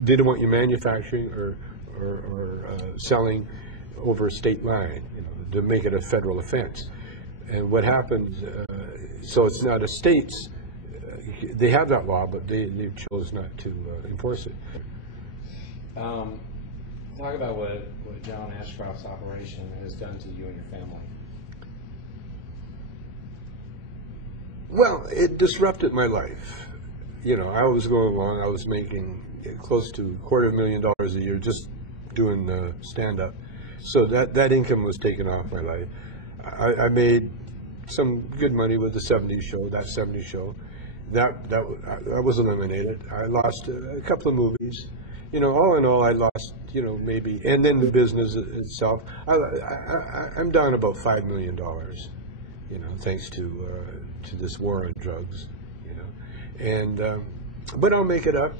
They don't want you manufacturing or selling over a state line, to make it a federal offense. And what happens, so it's not a state's, they have that law, but they chose not to enforce it. Talk about what John Ashcroft's operation has done to you and your family. Well, it disrupted my life. I was going along, I was making close to $250,000 a year just doing stand-up. So that income was taken off my life. I made some good money with the 70s show, that 70s show. That was eliminated. I lost a couple of movies. All in all, I lost, maybe, and then the business itself. I'm down about $5 million, thanks to this war on drugs, and but I'll make it up.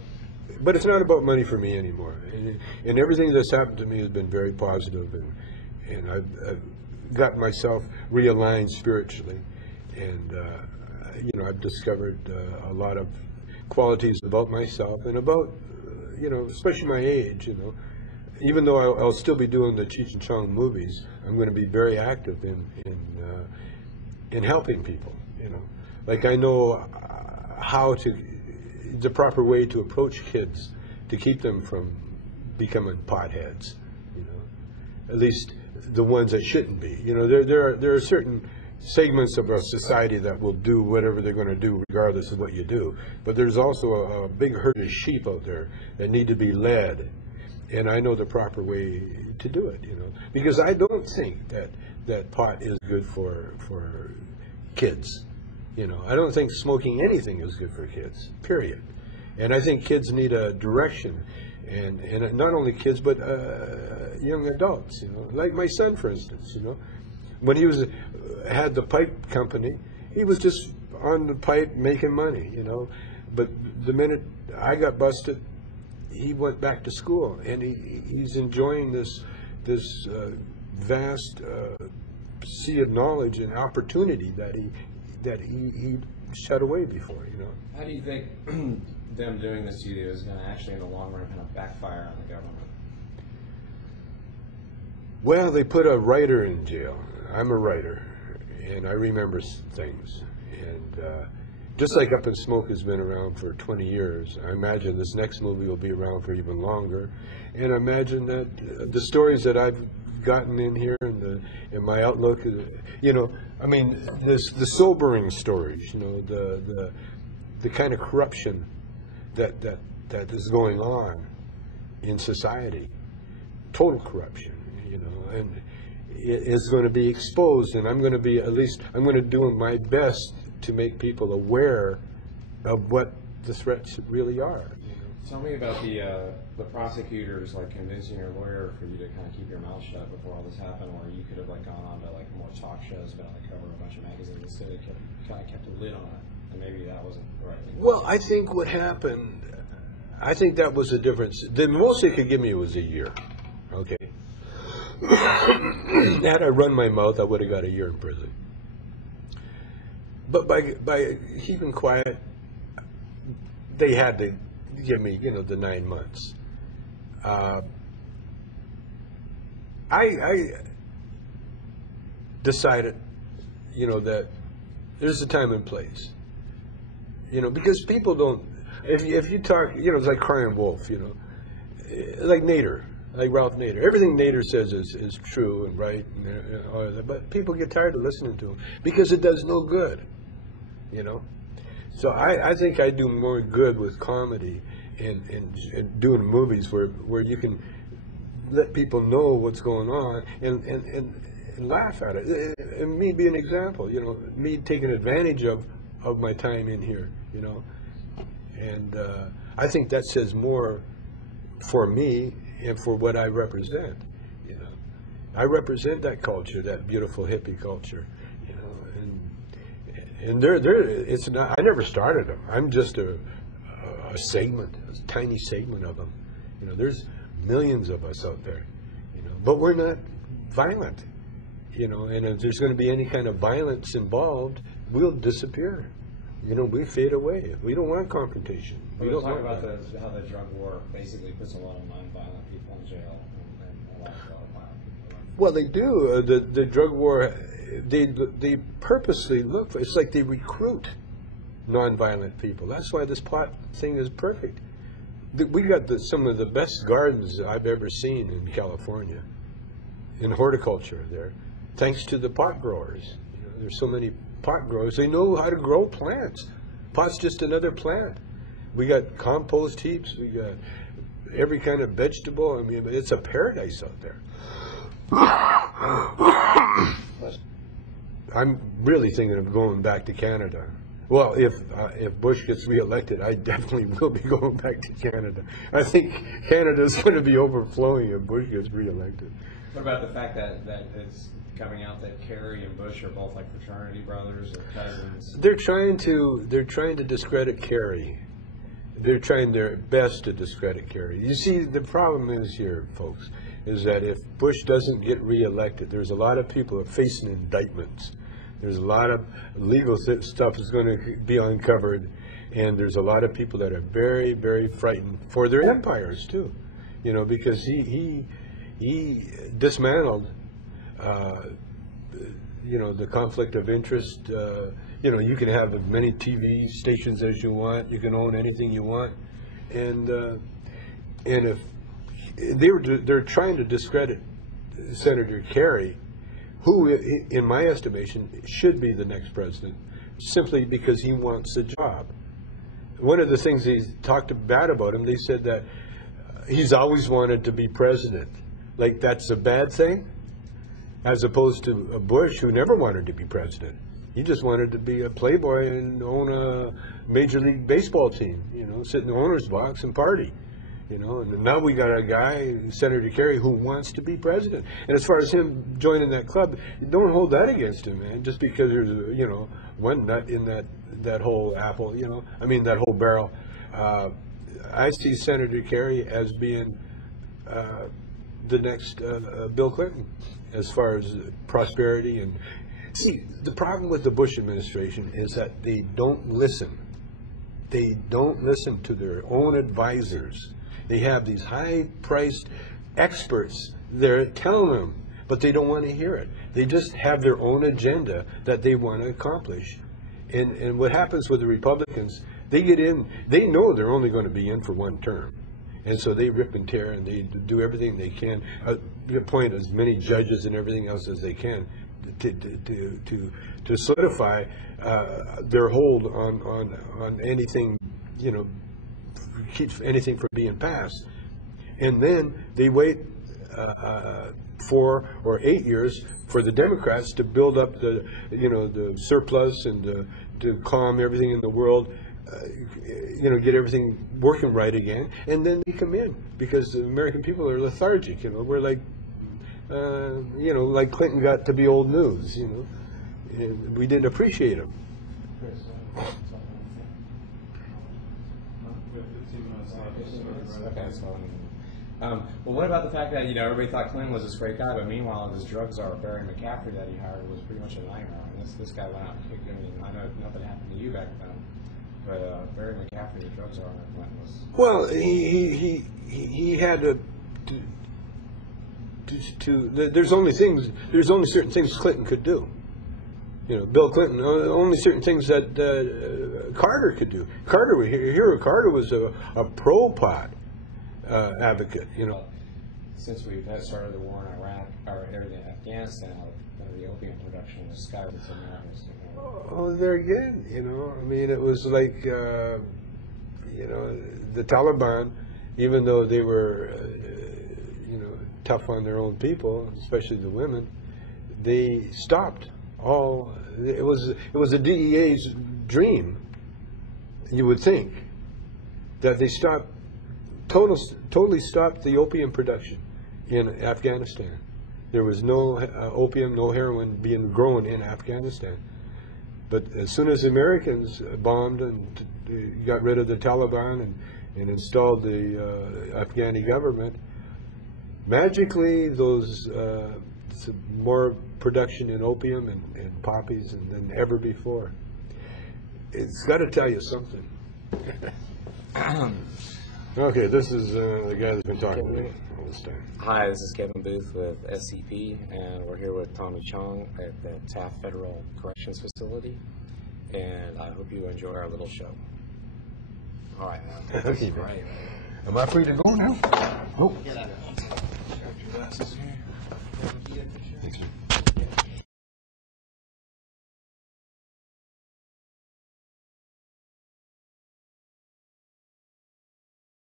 But it's not about money for me anymore, and everything that's happened to me has been very positive, and I've got myself realigned spiritually, and I've discovered a lot of qualities about myself and about especially my age. Even though I'll still be doing the Cheech and Chong movies, I'm going to be very active in helping people. Like I know the proper way to approach kids to keep them from becoming potheads. At least the ones that shouldn't be. There are certain segments of our society that will do whatever they're going to do regardless of what you do. But there's also a big herd of sheep out there that need to be led. And I know the proper way to do it, because I don't think that pot is good for kids. I don't think smoking anything is good for kids, period. And I think kids need a direction, and not only kids, but young adults, like my son, for instance, when he had the pipe company, he was just on the pipe making money, but the minute I got busted, he went back to school, and he's enjoying this vast sea of knowledge and opportunity that he shut away before. How do you think them doing this to you is going to actually, in the long run, kind of backfire on the government? Well, they put a writer in jail. I'm a writer, and I remember things. And just like Up in Smoke has been around for 20 years, I imagine this next movie will be around for even longer. And I imagine that the stories that I've gotten in here and my outlook, the sobering stories, the kind of corruption that is going on in society, total corruption, and it's going to be exposed, and I'm going to do my best to make people aware of what the threats really are. Tell me about the prosecutors convincing your lawyer for you to kind of keep your mouth shut before all this happened, or you could have gone on to more talk shows, been on the cover of a bunch of magazines, instead of kind of kept a lid on it, and maybe that wasn't the right thing. Well, I think what happened, I think that was the difference. The most they could give me was a year. Okay. Had I run my mouth, I would have got a year in prison. But by keeping quiet, they had to give me, the 9 months. I decided, that there's a time and place. Because people don't. If you talk, it's like crying wolf. Like Nader. Like Ralph Nader. Everything Nader says is true and right, and all that, but people get tired of listening to him because it does no good, So I think I do more good with comedy and doing movies where you can let people know what's going on and laugh at it. And me be an example, me taking advantage of my time in here, And I think that says more for me and for what I represent, I represent that culture, that beautiful hippie culture, and it's not. I never started them. I'm just a segment, a tiny segment of them. There's millions of us out there, but we're not violent, And if there's going to be any kind of violence involved, we'll disappear, we fade away. We don't want confrontation. We don't talk want about that. how the drug war basically puts a lot of non-violent people in jail and a lot of violent people. Well, they do. The drug war, they purposely look for. It's like they recruit nonviolent people. That's why this pot thing is perfect. We got some of the best gardens I've ever seen in California, in horticulture there, thanks to the pot growers. There's so many pot growers. They know how to grow plants. Pot's just another plant. We got compost heaps. We got every kind of vegetable. I mean, it's a paradise out there. I'm really thinking of going back to Canada. Well, if Bush gets reelected, I definitely will be going back to Canada. I think Canada is going to be overflowing if Bush gets reelected. What about the fact that it's coming out that Kerry and Bush are both like fraternity brothers or cousins? They're trying to discredit Kerry. They're trying their best to discredit Kerry. You see, the problem is here, folks, is that if Bush doesn't get reelected, there's a lot of people facing indictments. There's a lot of legal stuff that's going to be uncovered, and there's a lot of people that are very, very frightened for their empires too, because he dismantled, the conflict of interest. You can have as many TV stations as you want. You can own anything you want, and if they're trying to discredit Senator Kerry, who, in my estimation, should be the next president, simply because he wants a job. One of the things they talked bad about him, they said that he's always wanted to be president. Like that's a bad thing, as opposed to a Bush who never wanted to be president. He just wanted to be a playboy and own a Major League Baseball team, sit in the owner's box and party. And now we got a guy, Senator Kerry, who wants to be president. And as far as him joining that club, don't hold that against him, man. Just because there's, one nut in that whole apple, that whole barrel. I see Senator Kerry as being the next Bill Clinton, as far as prosperity. And see, the problem with the Bush administration is that they don't listen. They don't listen to their own advisors. They have these high-priced experts there telling them, but they don't want to hear it. They just have their own agenda that they want to accomplish. And what happens with the Republicans, they get in, they know they're only going to be in for one term. And so they rip and tear, and they do everything they can, appoint as many judges and everything else as they can to solidify their hold on anything, keeps anything from being passed. And then they wait 4 or 8 years for the Democrats to build up the surplus and to calm everything in the world, get everything working right again, and then they come in because the American people are lethargic. We're like, like Clinton got to be old news. And we didn't appreciate him. Okay, so well, what about the fact that everybody thought Clinton was this great guy, but meanwhile his drug czar Barry McCaffrey that he hired was pretty much a nightmare. This guy went out and kicked him. I know nothing happened to you back then, but Barry McCaffrey, the drug czar under Clinton, was. Well, he had there's only certain things Clinton could do. Bill Clinton, only certain things that Carter could do. Carter was a pro-pot advocate. Since we've started the war in Iraq or in Afghanistan, the opium production was skyrocketed in Americans. Oh, there again, it was like, the Taliban, even though they were, tough on their own people, especially the women, they stopped. It was the DEA's dream, you would think, that they totally stopped the opium production in Afghanistan. There was no opium, no heroin being grown in Afghanistan. But as soon as the Americans bombed and got rid of the Taliban and installed the Afghani government, magically those more production in opium and poppies than ever before. it's got to tell you something. Okay, this is the guy that's been talking to me all this time. Hi, this is Kevin Booth with SCP, and we're here with Tommy Chong at the Taft Federal Corrections Facility, and I hope you enjoy our little show. All right, man. Okay. Right. Am I free to go now? Oh. Get out of here. Thank you.